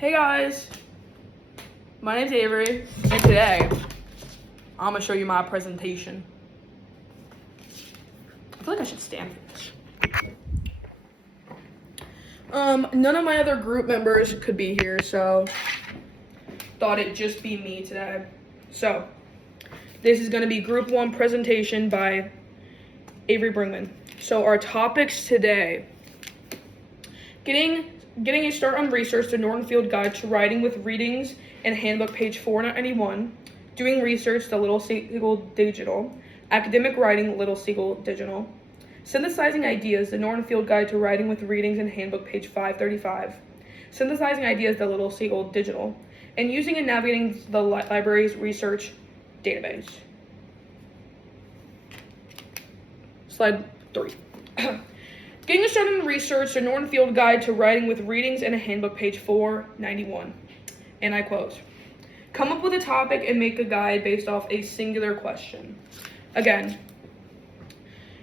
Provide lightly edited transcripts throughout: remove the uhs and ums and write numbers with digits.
Hey guys, my name's Avery, and today I'm gonna show you my presentation. I feel like I should stand for this. None of my other group members could be here, so thought it'd just be me today. So this is gonna be Group 1 presentation by Avery Brinkman. So our topics today: getting a start on research, the Norton Field Guide to Writing with Readings and Handbook, page 491. Doing research, the Little Seagull Digital. Academic writing, Little Seagull Digital. Synthesizing ideas, the Norton Field Guide to Writing with Readings and Handbook, page 535. Synthesizing ideas, the Little Seagull Digital. And using and navigating the library's research database. Slide 3. Getting started in research, the Norton Field Guide to Writing with Readings and a Handbook, page 491. And I quote, "Come up with a topic and make a guide based off a singular question." Again,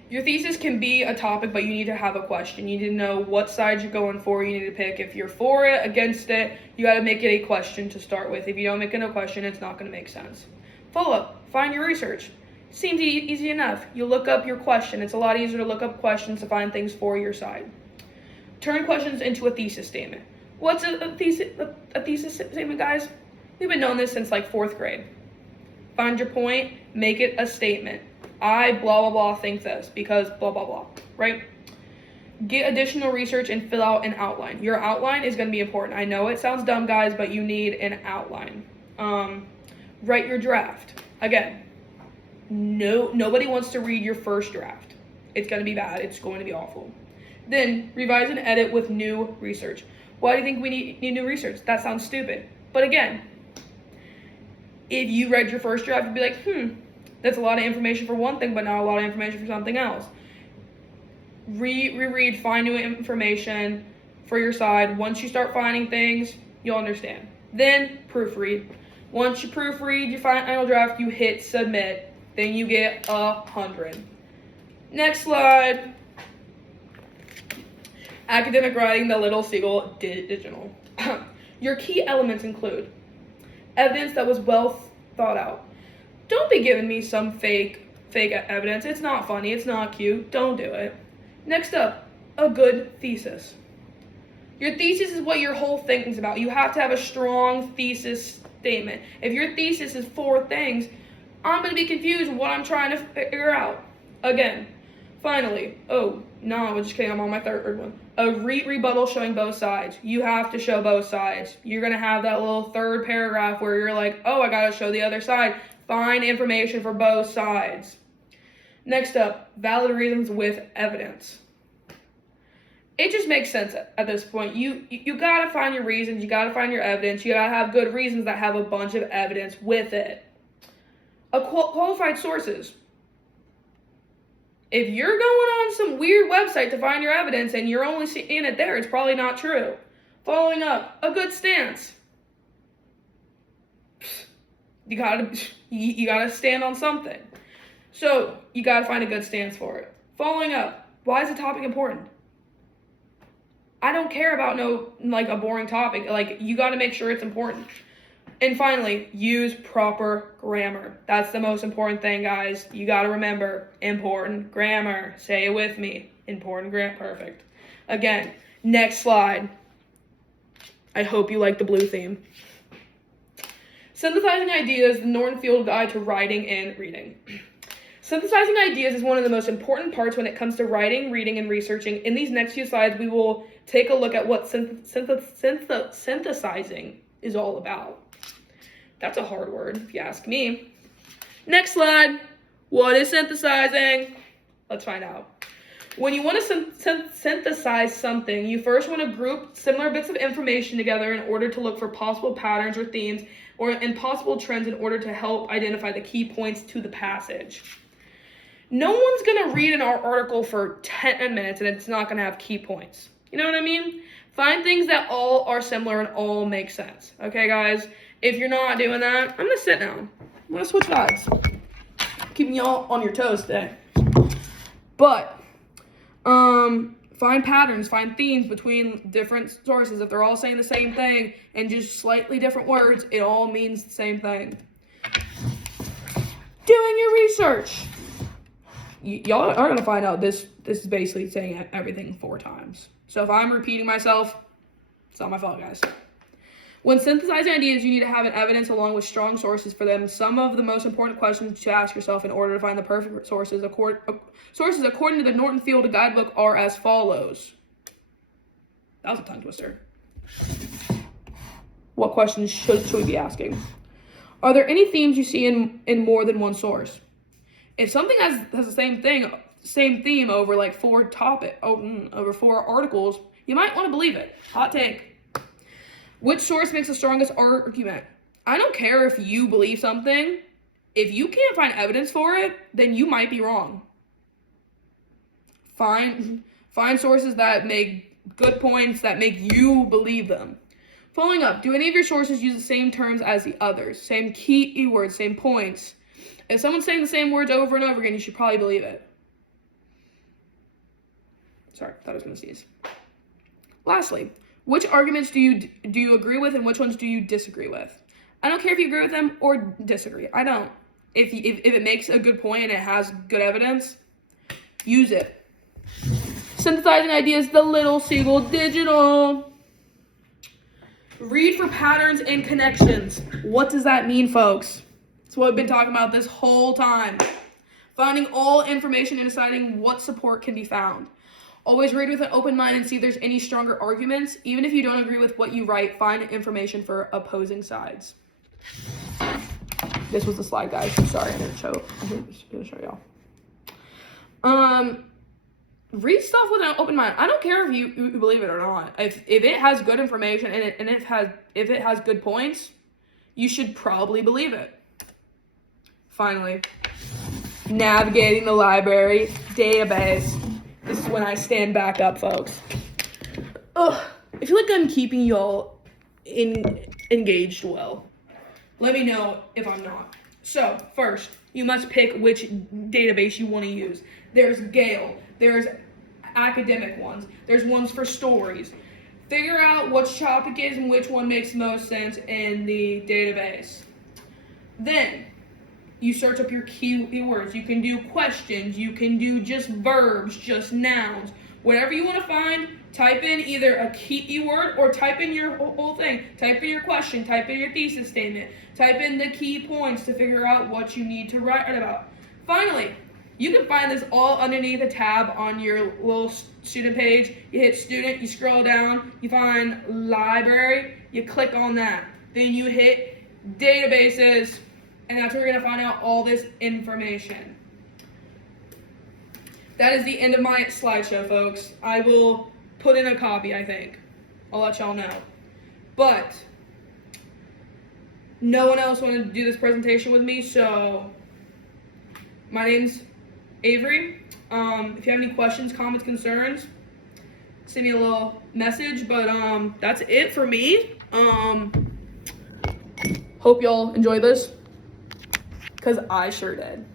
your thesis can be a topic, but you need to have a question. You need to know what side you're going for. You need to pick if you're for it, against it. You got to make it a question to start with. If you don't make it a question, it's not going to make sense. Follow up. Find your research. Seems easy enough. You look up your question. It's a lot easier to look up questions to find things for your side. Turn questions into a thesis statement. What's a thesis statement, guys? We've been knowing this since like 4th grade. Find your point, make it a statement. I, blah, blah, blah, think this because blah, blah, blah, right? Get additional research and fill out an outline. Your outline is going to be important. I know it sounds dumb, guys, but you need an outline. Write your draft. Again, nobody wants to read your first draft. It's going to be bad. It's going to be awful. Then revise and edit with new research. Why do you think we need new research? That sounds stupid. But again, if you read your first draft, you'd be like, that's a lot of information for one thing, but not a lot of information for something else. Reread, find new information for your side. Once you start finding things, you'll understand. Then proofread. Once you proofread your final draft, you hit submit. Then you get 100. Next slide. Academic writing, the Little Seagull Digital. Your key elements include evidence that was well thought out. Don't be giving me some fake evidence. It's not funny. It's not cute. Don't do it. Next up, a good thesis. Your thesis is what your whole thing is about. You have to have a strong thesis statement. If your thesis is 4 things, I'm going to be confused with what I'm trying to figure out. Again, finally, I'm just kidding. I'm on my 3rd one. A rebuttal showing both sides. You have to show both sides. You're going to have that little 3rd paragraph where you're like, I got to show the other side. Find information for both sides. Next up, valid reasons with evidence. It just makes sense at this point. You got to find your reasons. You got to find your evidence. You got to have good reasons that have a bunch of evidence with it. Qualified sources. If you're going on some weird website to find your evidence and you're only seeing it there, it's probably not true. Following up, a good stance. You gotta stand on something. So you gotta find a good stance for it. Following up, why is the topic important? I don't care about a boring topic. You gotta make sure it's important. And finally, use proper grammar. That's the most important thing, guys. You got to remember, important grammar. Say it with me. Important grammar. Perfect. Again, next slide. I hope you like the blue theme. Synthesizing ideas, the Norton Field Guide to Writing and Reading. Synthesizing ideas is one of the most important parts when it comes to writing, reading, and researching. In these next few slides, we will take a look at what synthesizing is all about. That's a hard word, if you ask me. Next slide. What is synthesizing? Let's find out. When you want to synthesize something, you first want to group similar bits of information together in order to look for possible patterns or themes and possible trends in order to help identify the key points to the passage. No one's going to read an article for 10 minutes and it's not going to have key points. You know what I mean? Find things that all are similar and all make sense. Okay, guys? If you're not doing that, I'm going to sit down. I'm going to switch sides. Keeping y'all on your toes today. But, Find patterns, find themes between different sources. If they're all saying the same thing and just slightly different words, it all means the same thing. Doing your research. Y'all are going to find out this is basically saying everything 4 times. So if I'm repeating myself, it's not my fault, guys. When synthesizing ideas, you need to have an evidence along with strong sources for them. Some of the most important questions to ask yourself in order to find the perfect sources according to the Norton Field Guidebook are as follows. That was a tongue twister. What questions should we be asking? Are there any themes you see in more than one source? If something has the same theme over like 4 over 4 articles, you might want to believe it. Hot take. Which source makes the strongest argument? I don't care if you believe something. If you can't find evidence for it, then you might be wrong. Find sources that make good points, that make you believe them. Following up, do any of your sources use the same terms as the others? Same keywords, same points? If someone's saying the same words over and over again, you should probably believe it. Sorry, thought I was going to sneeze. Lastly, which arguments do you agree with and which ones do you disagree with? I don't care if you agree with them or disagree. I don't. If it makes a good point and it has good evidence, use it. Synthesizing ideas, the Little Seagull Digital. Read for patterns and connections. What does that mean, folks? It's what we've been talking about this whole time. Finding all information and deciding what support can be found. Always read with an open mind and see if there's any stronger arguments. Even if you don't agree with what you write, find information for opposing sides. This was the slide, guys. Sorry, I didn't show y'all. Read stuff with an open mind. I don't care if you believe it or not. If it has good information and if it has good points, you should probably believe it. Finally, navigating the library database. This is when I stand back up, folks. I feel like I'm keeping y'all engaged well. Let me know if I'm not. So, first, you must pick which database you want to use. There's Gale. There's academic ones. There's ones for stories. Figure out which topic is and which one makes most sense in the database. Then, you search up your keywords. You can do questions. You can do just verbs, just nouns. Whatever you want to find, type in either a keyword or type in your whole thing. Type in your question. Type in your thesis statement. Type in the key points to figure out what you need to write about. Finally, you can find this all underneath a tab on your little student page. You hit student, you scroll down, you find library, you click on that. Then you hit databases. And that's where you're going to find out all this information. That is the end of my slideshow, folks. I will put in a copy, I think. I'll let y'all know. But no one else wanted to do this presentation with me, so my name's Avery. If you have any questions, comments, concerns, send me a little message. But that's it for me. Hope y'all enjoy this. Because I sure did.